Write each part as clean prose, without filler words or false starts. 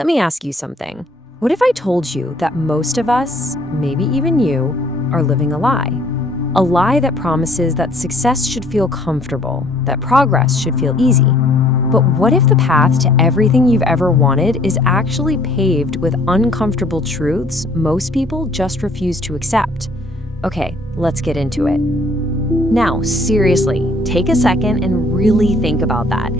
Let me ask you something. What if I told you that most of us, maybe even you, are living a lie? A lie that promises that success should feel comfortable, that progress should feel easy. But what if the path to everything you've ever wanted is actually paved with uncomfortable truths most people just refuse to accept? Okay, let's get into it. Now, seriously, take a second and really think about that.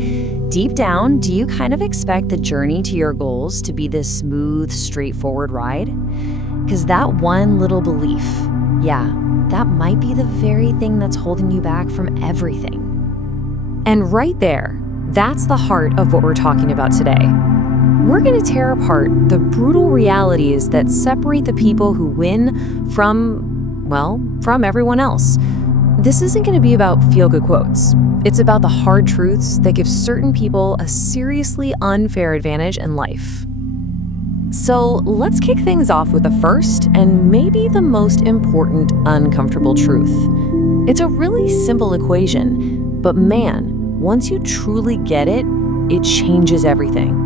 Deep down, do you kind of expect the journey to your goals to be this smooth, straightforward ride? Because that one little belief, that might be the very thing that's holding you back from everything. And right there, that's the heart of what we're talking about today. We're going to tear apart the brutal realities that separate the people who win from everyone else. This isn't going to be about feel-good quotes. It's about the hard truths that give certain people a seriously unfair advantage in life. So let's kick things off with the first and maybe the most important uncomfortable truth. It's a really simple equation, but man, once you truly get it, it changes everything.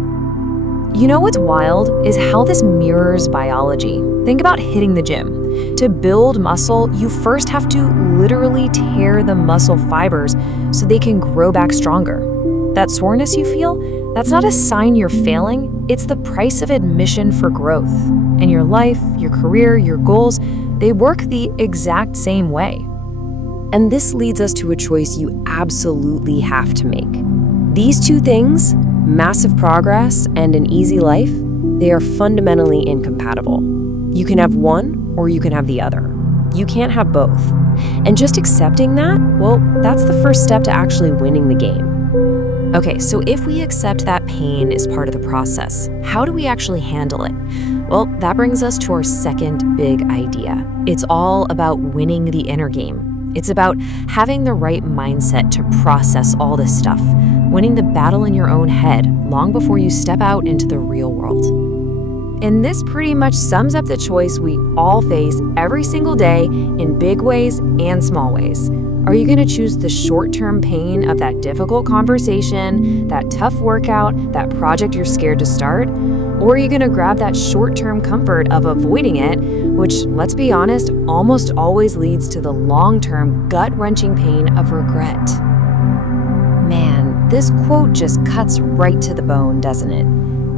You know what's wild is how this mirrors biology. Think about hitting the gym. To build muscle, you first have to literally tear the muscle fibers so they can grow back stronger. That soreness you feel, that's not a sign you're failing, it's the price of admission for growth. And your life, your career, your goals, they work the exact same way. And this leads us to a choice you absolutely have to make. These two things, massive progress and an easy life, they are fundamentally incompatible. You can have one or you can have the other. You can't have both. And just accepting that, that's the first step to actually winning the game. Okay, so if we accept that pain is part of the process, how do we actually handle it? Well, that brings us to our second big idea. It's all about winning the inner game. It's about having the right mindset to process all this stuff, winning the battle in your own head long before you step out into the real world. And this pretty much sums up the choice we all face every single day in big ways and small ways. Are you going to choose the short-term pain of that difficult conversation, that tough workout, that project you're scared to start? Or are you going to grab that short-term comfort of avoiding it, which, let's be honest, almost always leads to the long-term gut-wrenching pain of regret? Man, this quote just cuts right to the bone, doesn't it?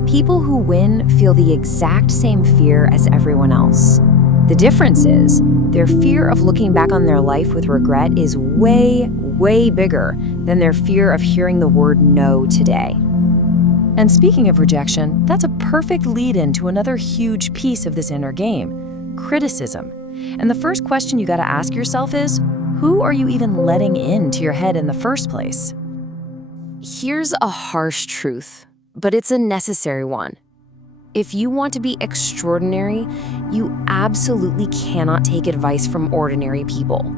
People who win feel the exact same fear as everyone else. The difference is, their fear of looking back on their life with regret is way, way bigger than their fear of hearing the word no today. And speaking of rejection, that's a perfect lead-in to another huge piece of this inner game, criticism. And the first question you gotta ask yourself is, who are you even letting into your head in the first place? Here's a harsh truth, but it's a necessary one. If you want to be extraordinary, you absolutely cannot take advice from ordinary people.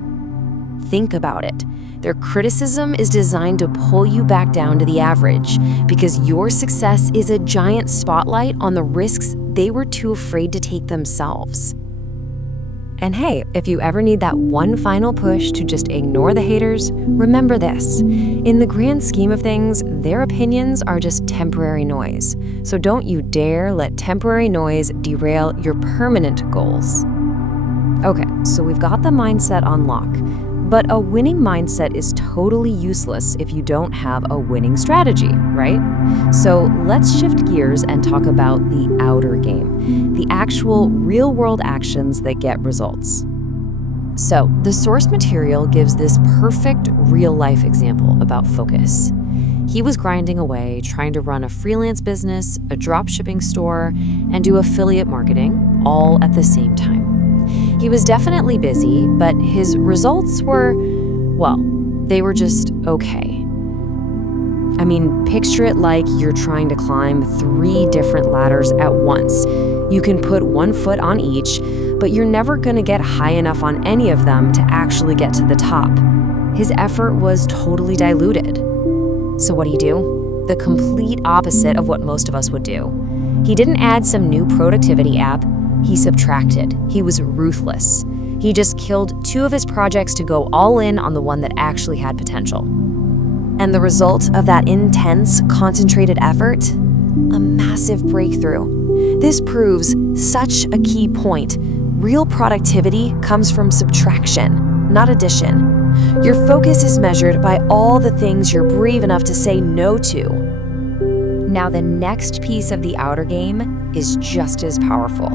Think about it. Their criticism is designed to pull you back down to the average because your success is a giant spotlight on the risks they were too afraid to take themselves. And hey, if you ever need that one final push to just ignore the haters, remember this. In the grand scheme of things, their opinions are just temporary noise. So don't you dare let temporary noise derail your permanent goals. Okay, so we've got the mindset on lock. But a winning mindset is totally useless if you don't have a winning strategy, right? So let's shift gears and talk about the outer game, the actual real-world actions that get results. So the source material gives this perfect real-life example about focus. He was grinding away, trying to run a freelance business, a dropshipping store, and do affiliate marketing all at the same time. He was definitely busy, but his results were, they were just okay. I mean, picture it like you're trying to climb 3 different ladders at once. You can put one foot on each, but you're never gonna get high enough on any of them to actually get to the top. His effort was totally diluted. So what'd he do? The complete opposite of what most of us would do. He didn't add some new productivity app. He subtracted. He was ruthless. He just killed 2 of his projects to go all in on the one that actually had potential. And the result of that intense, concentrated effort? A massive breakthrough. This proves such a key point. Real productivity comes from subtraction, not addition. Your focus is measured by all the things you're brave enough to say no to. Now, the next piece of the outer game is just as powerful.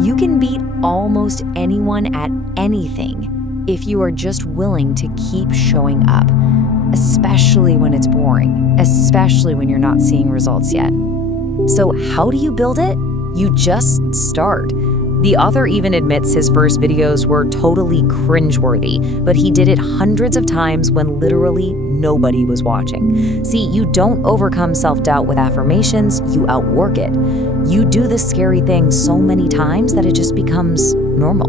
You can beat almost anyone at anything if you are just willing to keep showing up, especially when it's boring, especially when you're not seeing results yet. So how do you build it? You just start. The author even admits his first videos were totally cringeworthy, but he did it hundreds of times when literally nobody was watching. See, you don't overcome self-doubt with affirmations, you outwork it. You do the scary thing so many times that it just becomes normal.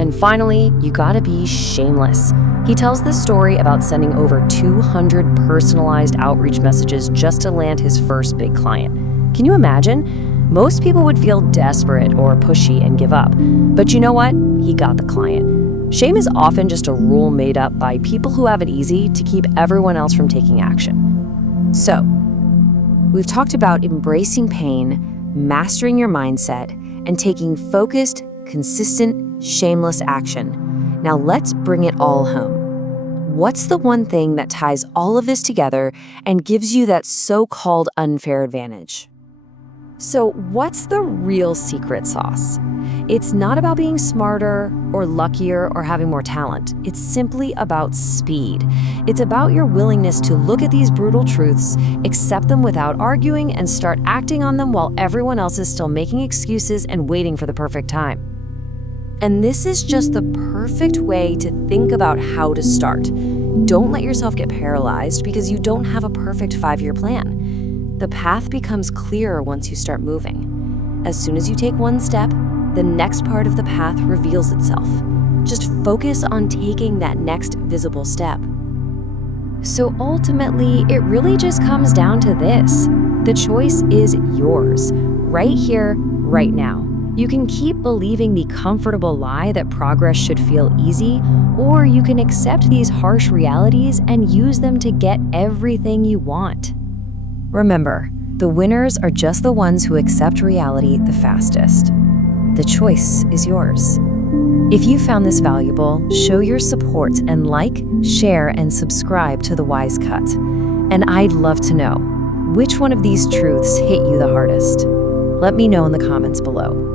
And finally, you gotta be shameless. He tells this story about sending over 200 personalized outreach messages just to land his first big client. Can you imagine? Most people would feel desperate or pushy and give up. But you know what? He got the client. Shame is often just a rule made up by people who have it easy to keep everyone else from taking action. So, we've talked about embracing pain, mastering your mindset, and taking focused, consistent, shameless action. Now let's bring it all home. What's the one thing that ties all of this together and gives you that so-called unfair advantage? So what's the real secret sauce? It's not about being smarter or luckier or having more talent. It's simply about speed. It's about your willingness to look at these brutal truths, accept them without arguing, and start acting on them while everyone else is still making excuses and waiting for the perfect time. And this is just the perfect way to think about how to start. Don't let yourself get paralyzed because you don't have a perfect 5-year plan. The path becomes clearer once you start moving. As soon as you take one step, the next part of the path reveals itself. Just focus on taking that next visible step. So ultimately, it really just comes down to this. The choice is yours, right here, right now. You can keep believing the comfortable lie that progress should feel easy, or you can accept these harsh realities and use them to get everything you want. Remember, the winners are just the ones who accept reality the fastest. The choice is yours. If you found this valuable, show your support and like, share, and subscribe to The Wise Cut. And I'd love to know, which one of these truths hit you the hardest? Let me know in the comments below.